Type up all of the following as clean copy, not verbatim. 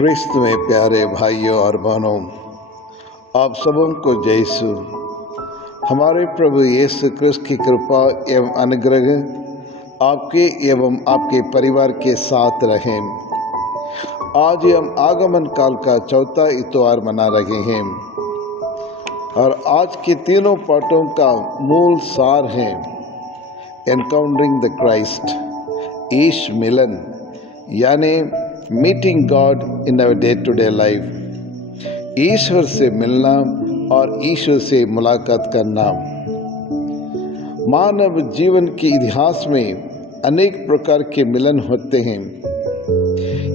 क्रिस्त में प्यारे भाइयों और बहनों, आप सबों को जय यीशु। हमारे प्रभु यीशु क्रिस्त की कृपा एवं अनुग्रह आपके एवं आपके परिवार के साथ रहें। आज हम आगमन काल का चौथा इतवार मना रहे हैं और आज के तीनों पाठों का मूल सार है एनकाउंटरिंग द क्राइस्ट, ईश मिलन, यानी meeting God in our day to day life. ईश्वर से मिलना और ईश्वर से मुलाकात करना। मानव जीवन के इतिहास में अनेक प्रकार के मिलन होते हैं।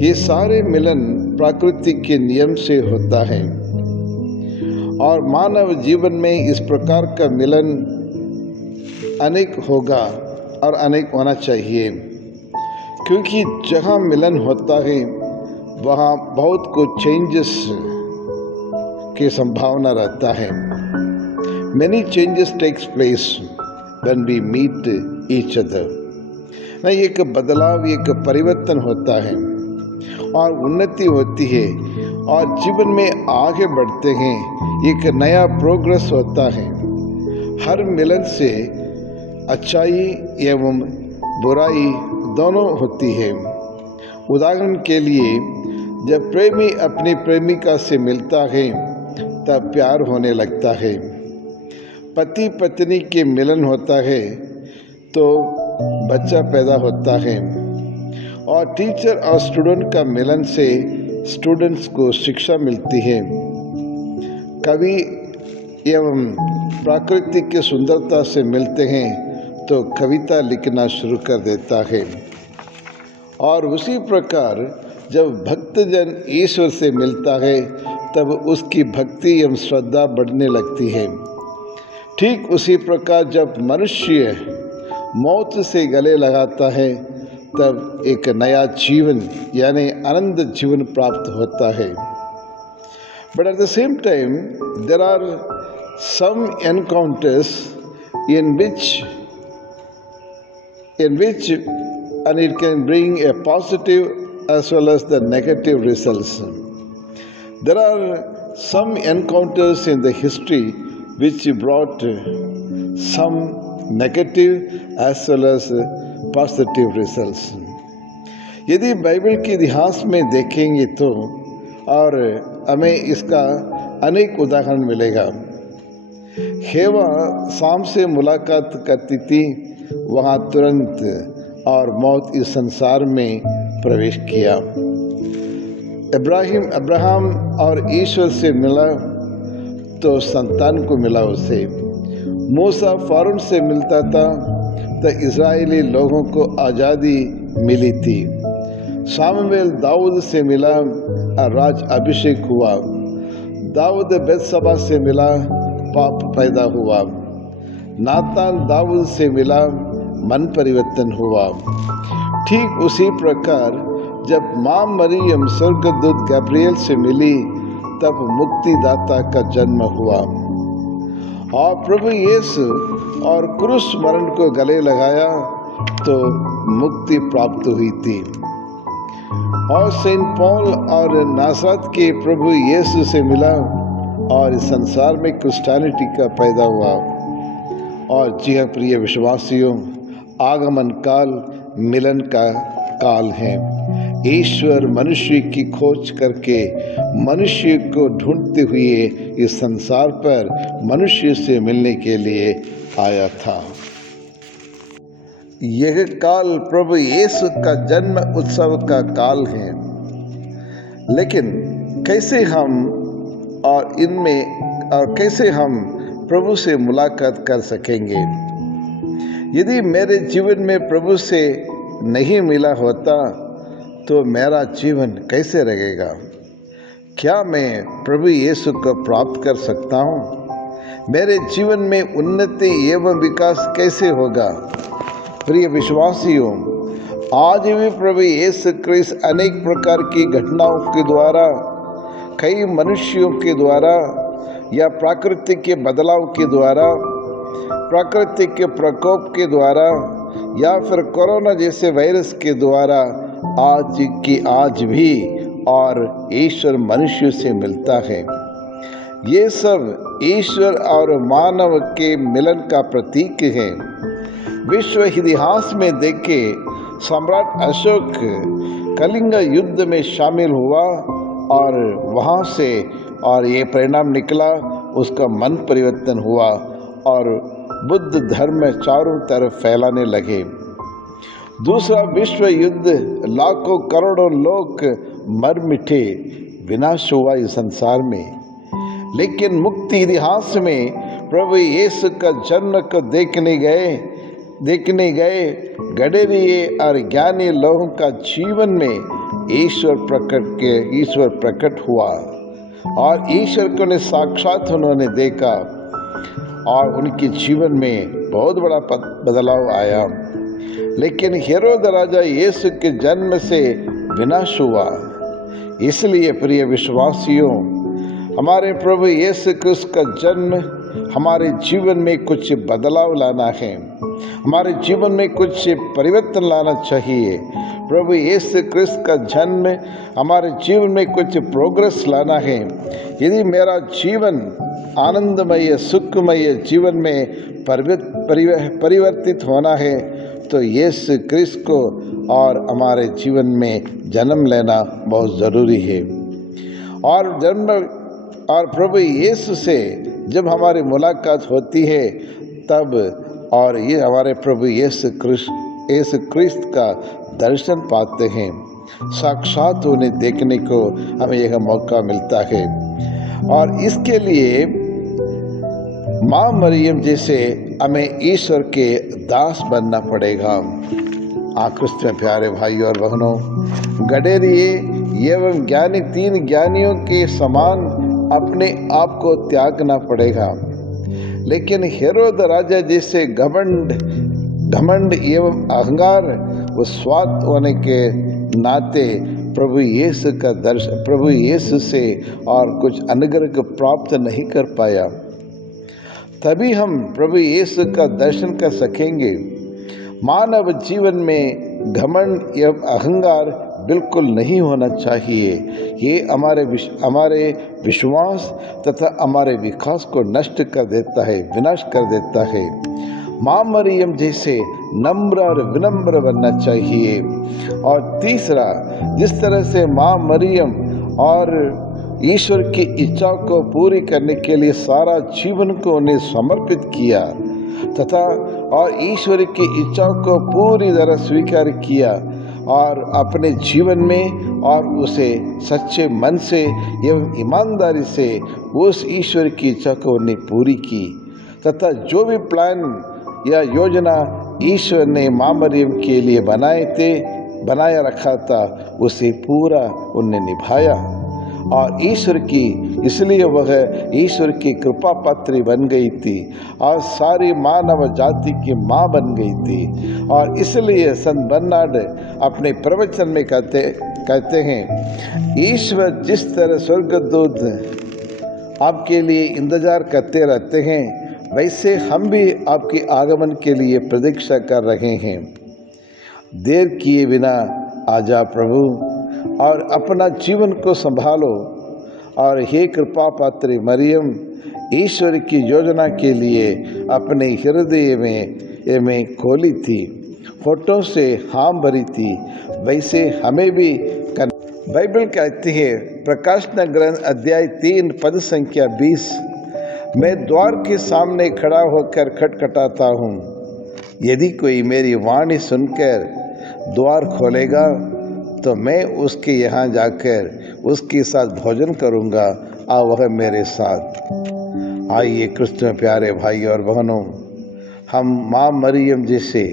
ये सारे मिलन प्रकृति के नियम से होता है और मानव जीवन में इस प्रकार का मिलन अनेक होगा और अनेक होना चाहिए, क्योंकि जहाँ मिलन होता है वहाँ बहुत कुछ चेंजेस की संभावना रहता है। Many changes takes place when we meet each other। नहीं, एक बदलाव, एक परिवर्तन होता है और उन्नति होती है और जीवन में आगे बढ़ते हैं। एक नया प्रोग्रेस होता है। हर मिलन से अच्छाई एवं बुराई दोनों होती है। उदाहरण के लिए, जब प्रेमी अपनी प्रेमिका से मिलता है तब प्यार होने लगता है। पति पत्नी के मिलन होता है तो बच्चा पैदा होता है और टीचर और स्टूडेंट का मिलन से स्टूडेंट्स को शिक्षा मिलती है। कवि एवं प्रकृति की सुंदरता से मिलते हैं तो कविता लिखना शुरू कर देता है। और उसी प्रकार जब भक्तजन ईश्वर से मिलता है तब उसकी भक्ति एवं श्रद्धा बढ़ने लगती है। ठीक उसी प्रकार जब मनुष्य मौत से गले लगाता है तब एक नया जीवन यानी आनंद जीवन प्राप्त होता है। But at the same time there are some encounters in which and it can bring a positive as well as the negative results. There are some encounters in the history which brought some negative as well as positive results. यदि Bible के इतिहास में देखेंगे तो और हमें इसका अनेक उदाहरण मिलेगा। हेवा शाम से मुलाकात करती थी, वहाँ तुरंत और मौत इस संसार में प्रवेश किया। अब्राहम और ईश्वर से मिला तो संतान को मिला उसे। मूसा फारून से मिलता था तो इजरायली लोगों को आज़ादी मिली थी। सामुएल दाऊद से मिला और राज अभिषेक हुआ। दाऊद बेतशबा से मिला, पाप पैदा हुआ। नातान दाऊद से मिला, मन परिवर्तन हुआ। ठीक उसी प्रकार जब माँ मरियम स्वर्गदूत गब्रिएल से मिली तब मुक्तिदाता का जन्म हुआ और प्रभु यीशु और क्रूस मरण को गले लगाया तो मुक्ति प्राप्त हुई थी। और सेंट पॉल और नासरत के प्रभु यीशु से मिला और इस संसार में क्रिश्चियनिटी का पैदा हुआ। और जी हाँ प्रिय विश्वासियों, आगमन काल मिलन का काल है। ईश्वर मनुष्य की खोज करके मनुष्य को ढूंढते हुए इस संसार पर मनुष्य से मिलने के लिए आया था। यह काल प्रभु यीशु का जन्म उत्सव का काल है। लेकिन कैसे हम प्रभु से मुलाकात कर सकेंगे? यदि मेरे जीवन में प्रभु से नहीं मिला होता तो मेरा जीवन कैसे रहेगा? क्या मैं प्रभु यीशु को प्राप्त कर सकता हूँ? मेरे जीवन में उन्नति एवं विकास कैसे होगा? प्रिय विश्वासियों, आज भी प्रभु यीशु क्रिस्त अनेक प्रकार की घटनाओं के द्वारा, कई मनुष्यों के द्वारा या प्राकृतिक के बदलाव के द्वारा, प्राकृतिक के प्रकोप के द्वारा या फिर कोरोना जैसे वायरस के द्वारा आज भी और ईश्वर मनुष्य से मिलता है। ये सब ईश्वर और मानव के मिलन का प्रतीक है। विश्व इतिहास में देखे, सम्राट अशोक कलिंग युद्ध में शामिल हुआ और वहाँ से और ये परिणाम निकला, उसका मन परिवर्तन हुआ और बुद्ध धर्म चारों तरफ फैलाने लगे। दूसरा विश्व युद्ध, लाखों करोड़ों लोग मर मिटे, विनाश हुआ इस संसार में। लेकिन मुक्ति इतिहास में प्रभु यीशु का जन्म को देखने गए गडरिये और ज्ञानी लोगों का जीवन में ईश्वर प्रकट हुआ और ईश्वर को ने साक्षात उन्होंने देखा और उनके जीवन में बहुत बड़ा बदलाव आया। लेकिन हेरोद राजा यीशु के जन्म से विनाश हुआ। इसलिए प्रिय विश्वासियों, हमारे प्रभु यीशु क्रिस्त का जन्म हमारे जीवन में कुछ बदलाव लाना है, हमारे जीवन में कुछ परिवर्तन लाना चाहिए। प्रभु यीशु क्रिस्त का जन्म हमारे जीवन में कुछ प्रोग्रेस लाना है। यदि मेरा जीवन आनंदमय सुखमय जीवन में परिवर्तित होना है तो यीशु क्रिस्त को और हमारे जीवन में जन्म लेना बहुत ज़रूरी है। और प्रभु यीशु से जब हमारी मुलाकात होती है तब और ये हमारे प्रभु यीशु क्रिस्त का दर्शन पाते हैं, साक्षात उन्हें देखने को हमें यह मौका मिलता है। और इसके लिए माँ मरियम जैसे हमें ईश्वर के दास बनना पड़ेगा। क्रिस्त में प्यारे भाइयों और बहनों, गडरिये एवं ज्ञानी तीन ज्ञानियों के समान अपने आप को त्यागना पड़ेगा। लेकिन हेरोद राजा जैसे घमंड एवं अहंकार व स्वार्थ होने के नाते प्रभु यीशु से और कुछ अनुग्रह प्राप्त नहीं कर पाया। तभी हम प्रभु यीशु का दर्शन कर सकेंगे। मानव जीवन में घमंड एवं अहंकार बिल्कुल नहीं होना चाहिए। ये हमारे विश्वास तथा हमारे विकास को नष्ट कर देता है, विनाश कर देता है। माँ मरियम जैसे नम्र और विनम्र बनना चाहिए। और तीसरा, जिस तरह से माँ मरियम और ईश्वर की इच्छा को पूरी करने के लिए सारा जीवन को उन्हें समर्पित किया तथा और ईश्वर की इच्छा को पूरी तरह स्वीकार किया और अपने जीवन में और उसे सच्चे मन से एवं ईमानदारी से उस ईश्वर की इच्छा को उन्हें पूरी की तथा जो भी प्लान या योजना ईश्वर ने माँ मरियम के लिए बनाया रखा था उसे पूरा उन्हें निभाया। और इसलिए वह ईश्वर की कृपा पात्री बन गई थी और सारी मानव जाति की माँ बन गई थी। और इसलिए संत बर्नार्ड अपने प्रवचन में कहते हैं, ईश्वर जिस तरह स्वर्गदूत आपके लिए इंतजार करते रहते हैं, वैसे हम भी आपके आगमन के लिए प्रतीक्षा कर रहे हैं। देर किए बिना आजा प्रभु और अपना जीवन को संभालो। और हे कृपा पात्री मरियम, ईश्वर की योजना के लिए अपने हृदय में खोली थी, होठों से हाँ भरी थी, वैसे हमें भी बाइबल कहती है, प्रकाशन ग्रंथ अध्याय 3 पद संख्या 20, मैं द्वार के सामने खड़ा होकर खटखटाता हूँ। यदि कोई मेरी वाणी सुनकर द्वार खोलेगा तो मैं उसके यहाँ जाकर उसके साथ भोजन करूँगा और वह मेरे साथ। आइए क्रिस्त में प्यारे भाई और बहनों, हम माँ मरियम जैसे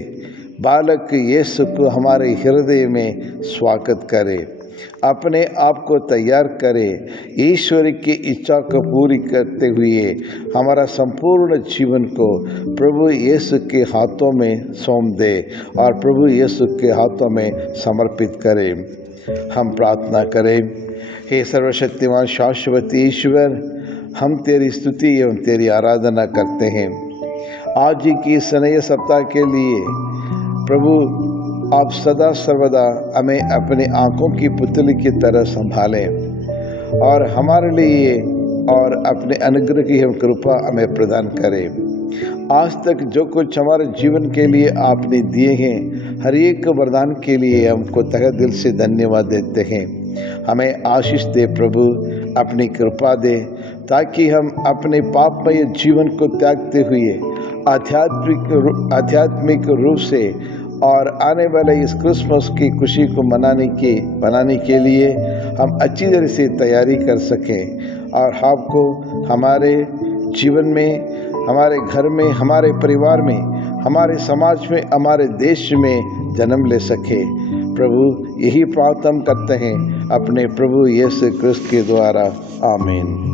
बालक यीशु को हमारे हृदय में स्वागत करें, अपने आप को तैयार करें, ईश्वर की इच्छा को पूरी करते हुए हमारा संपूर्ण जीवन को प्रभु यीशु के हाथों में सौंप दे और प्रभु यीशु के हाथों में समर्पित करें। हम प्रार्थना करें। हे सर्वशक्तिमान शाश्वत ईश्वर, हम तेरी स्तुति एवं तेरी आराधना करते हैं। आज ही की इस नए सप्ताह के लिए प्रभु आप सदा सर्वदा हमें अपनी आंखों की पुतली की तरह संभालें और हमारे लिए और अपने अनुग्रह की हम कृपा हमें प्रदान करें। आज तक जो कुछ हमारे जीवन के लिए आपने दिए हैं, हर एक वरदान के लिए हमको तहे दिल से धन्यवाद देते हैं। हमें आशीष दे प्रभु, अपनी कृपा दे, ताकि हम अपने पापमय जीवन को त्यागते हुए आध्यात्मिक रूप से और आने वाले इस क्रिसमस की खुशी को मनाने के लिए हम अच्छी तरह से तैयारी कर सकें और आपको हमारे जीवन में, हमारे घर में, हमारे परिवार में, हमारे समाज में, हमारे देश में जन्म ले सके। प्रभु यही प्रार्थना करते हैं अपने प्रभु यीशु क्रिस्त के द्वारा, आमीन।